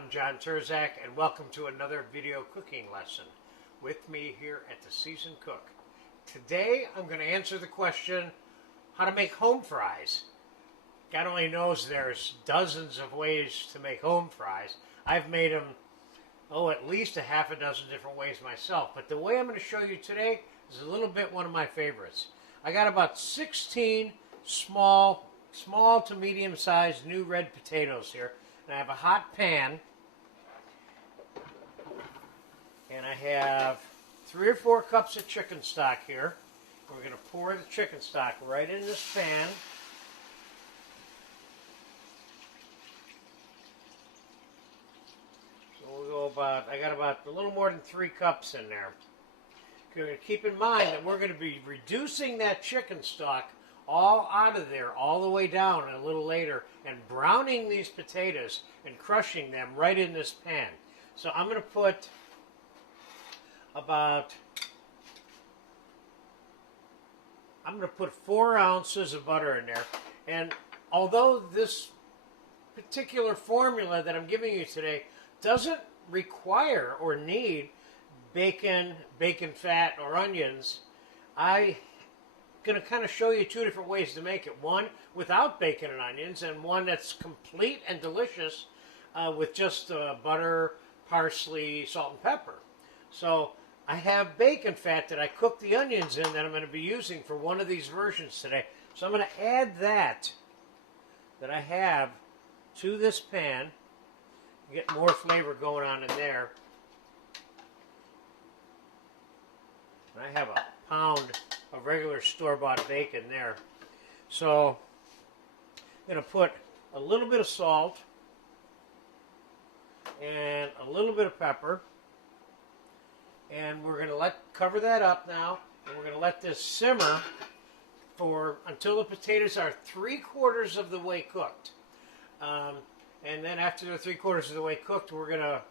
I'm John Terzak, and welcome to another video cooking lesson with me here at the Seasoned Cook. Today I'm going to answer the question how to make home fries. God only knows there's dozens of ways to make home fries. I've made them, at least a half a dozen different ways myself, but the way I'm going to show you today is a little bit one of my favorites. I got about 16 small to medium sized new red potatoes here. I have a hot pan, and I have 3 or 4 cups of chicken stock here. We're going to pour the chicken stock right in this pan. So we'll go I got about a little more than 3 cups in there. You're going to keep in mind that we're going to be reducing that chicken stock all out of there, all the way down a little later, and browning these potatoes and crushing them right in this pan. So I'm going to put about 4 ounces of butter in there. And although this particular formula that I'm giving you today doesn't require or need bacon fat, or onions, I'm going to kind of show you 2 different ways to make it. One without bacon and onions, and one that's complete and delicious with just butter, parsley, salt, and pepper. So I have bacon fat that I cook the onions in that I'm going to be using for one of these versions today. So I'm going to add that I have to this pan. Get more flavor going on in there. And I have a pound of regular store-bought bacon there. So I'm going to put a little bit of salt and a little bit of pepper, and we're going to cover that up now, and we're going to let this simmer until the potatoes are 3/4 of the way cooked. And then after they're 3/4 of the way cooked, we're going to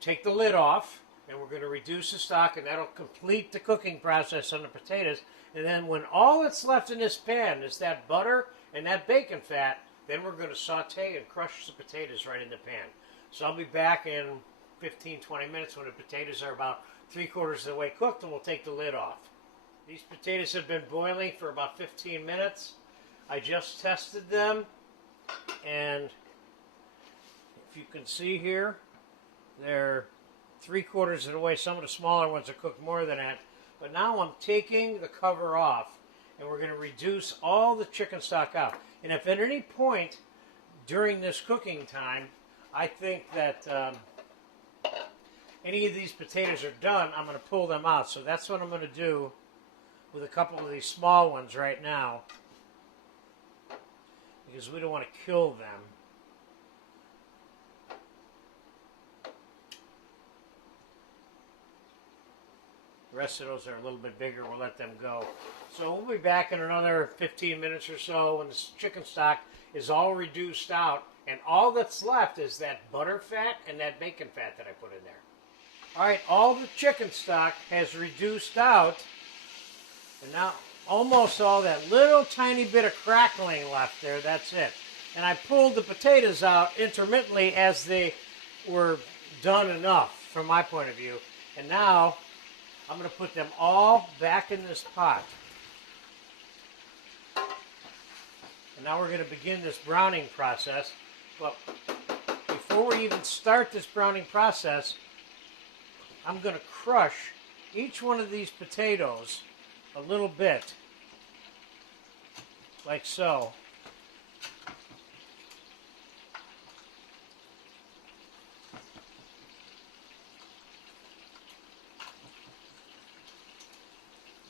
take the lid off, and we're going to reduce the stock, and that'll complete the cooking process on the potatoes. And then when all that's left in this pan is that butter and that bacon fat, then we're going to saute and crush the potatoes right in the pan. So I'll be back in 15-20 minutes when the potatoes are about 3/4 of the way cooked, and we'll take the lid off. These potatoes have been boiling for about 15 minutes. I just tested them, and if you can see here, they're 3/4 of the way. Some of the smaller ones are cooked more than that. But now I'm taking the cover off, and we're going to reduce all the chicken stock out. And if at any point during this cooking time I think that any of these potatoes are done, I'm going to pull them out. So that's what I'm going to do with a couple of these small ones right now, because we don't want to kill them. The rest of those are a little bit bigger. We'll let them go. So we'll be back in another 15 minutes or so when the chicken stock is all reduced out, and all that's left is that butter fat and that bacon fat that I put in there. All right, all the chicken stock has reduced out, and now almost all that little tiny bit of crackling left there, that's it. And I pulled the potatoes out intermittently as they were done enough from my point of view. And now I'm going to put them all back in this pot. And now we're going to begin this browning process. But before we even start this browning process, I'm going to crush each one of these potatoes a little bit, like so.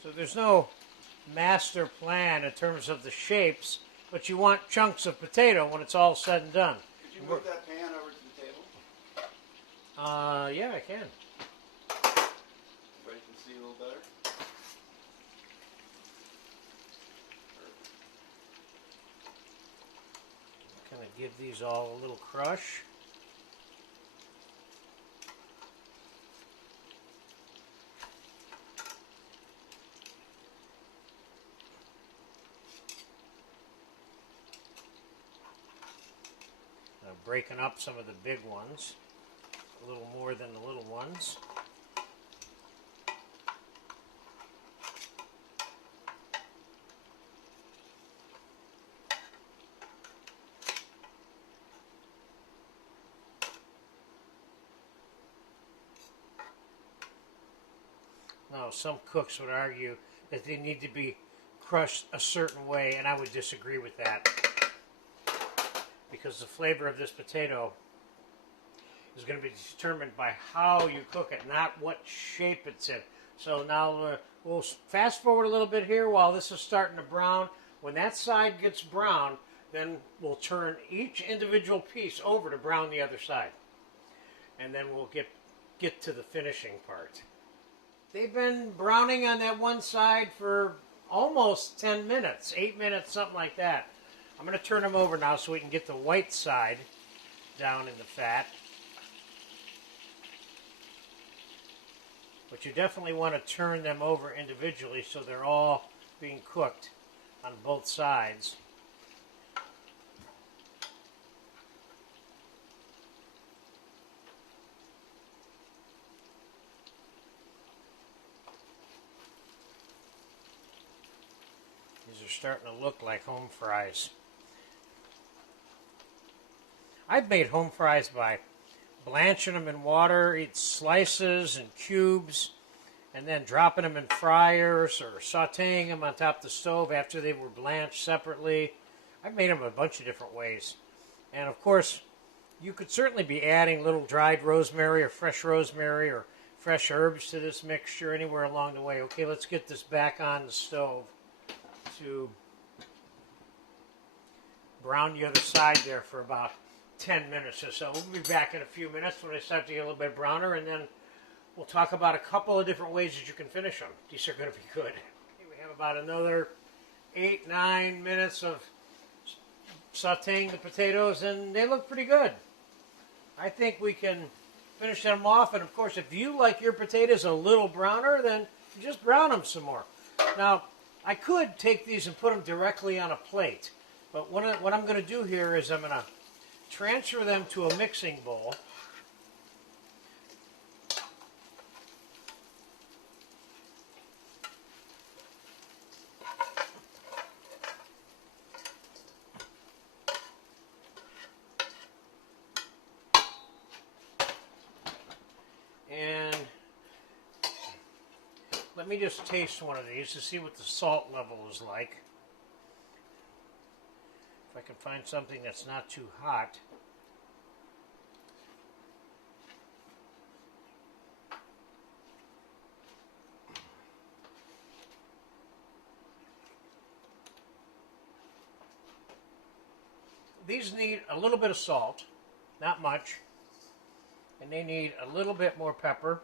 So there's no master plan in terms of the shapes, but you want chunks of potato when it's all said and done. Could you move that pan over to the table? Yeah, I can. Everybody can see a little better. Kind of give these all a little crush. breaking up some of the big ones, a little more than the little ones. Now, some cooks would argue that they need to be crushed a certain way, and I would disagree with that, because the flavor of this potato is going to be determined by how you cook it, not what shape it's in. So now we'll fast forward a little bit here while this is starting to brown. When that side gets brown, then we'll turn each individual piece over to brown the other side. And then we'll get to the finishing part. They've been browning on that one side for almost 10 minutes, 8 minutes, something like that. I'm going to turn them over now so we can get the white side down in the fat. But you definitely want to turn them over individually so they're all being cooked on both sides. These are starting to look like home fries. I've made home fries by blanching them in water, eat slices and cubes, and then dropping them in fryers or sauteing them on top of the stove after they were blanched separately. I've made them a bunch of different ways. And of course, you could certainly be adding little dried rosemary or fresh herbs to this mixture anywhere along the way. Okay, let's get this back on the stove to brown the other side there for about 10 minutes or so. We'll be back in a few minutes when they start to get a little bit browner, and then we'll talk about a couple of different ways that you can finish them. These are going to be good. Okay, we have about another 8-9 minutes of sauteing the potatoes, and they look pretty good. I think we can finish them off, and of course, if you like your potatoes a little browner, then just brown them some more. Now, I could take these and put them directly on a plate, but what I'm going to do here is I'm going to transfer them to a mixing bowl. And let me just taste one of these to see what the salt level is like. If I can find something that's not too hot. These need a little bit of salt, not much, and they need a little bit more pepper.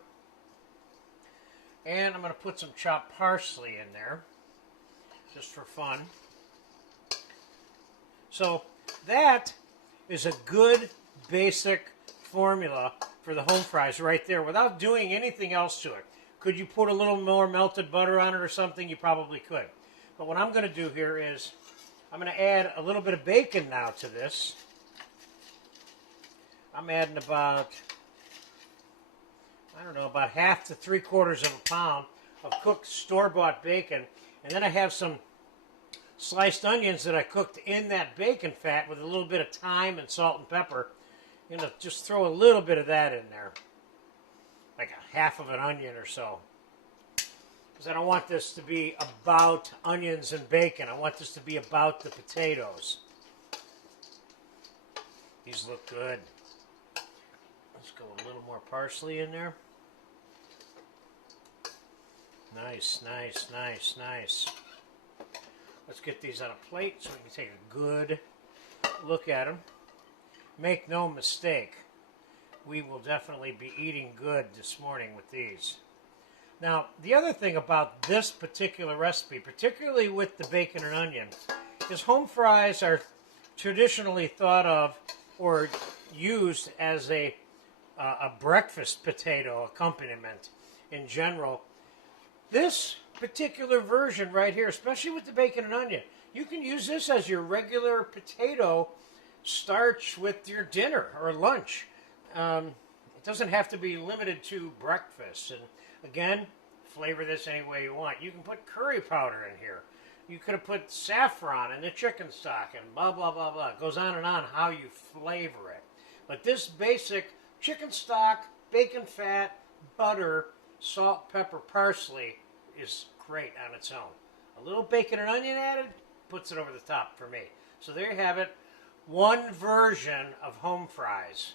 And I'm going to put some chopped parsley in there, just for fun. So that is a good basic formula for the home fries right there without doing anything else to it. Could you put a little more melted butter on it or something? You probably could. But what I'm going to do here is I'm going to add a little bit of bacon now to this. I'm adding about, I don't know, about half to 3/4 of a pound of cooked store-bought bacon. And then I have some sliced onions that I cooked in that bacon fat with a little bit of thyme and salt and pepper. You know, just throw a little bit of that in there, like a half of an onion or so. Because I don't want this to be about onions and bacon. I want this to be about the potatoes. These look good. Let's go a little more parsley in there. Nice, nice, nice, nice. Let's get these on a plate so we can take a good look at them. Make no mistake, we will definitely be eating good this morning with these. Now, the other thing about this particular recipe, particularly with the bacon and onion, is home fries are traditionally thought of or used as a breakfast potato accompaniment in general. This particular version right here, especially with the bacon and onion, you can use this as your regular potato starch with your dinner or lunch. It doesn't have to be limited to breakfast. And again, flavor this any way you want. You can put curry powder in here. You could have put saffron in the chicken stock and blah, blah, blah, blah. It goes on and on how you flavor it. But this basic chicken stock, bacon fat, butter, salt, pepper, parsley is great on its own. A little bacon and onion added puts it over the top for me. So there you have it. One version of home fries.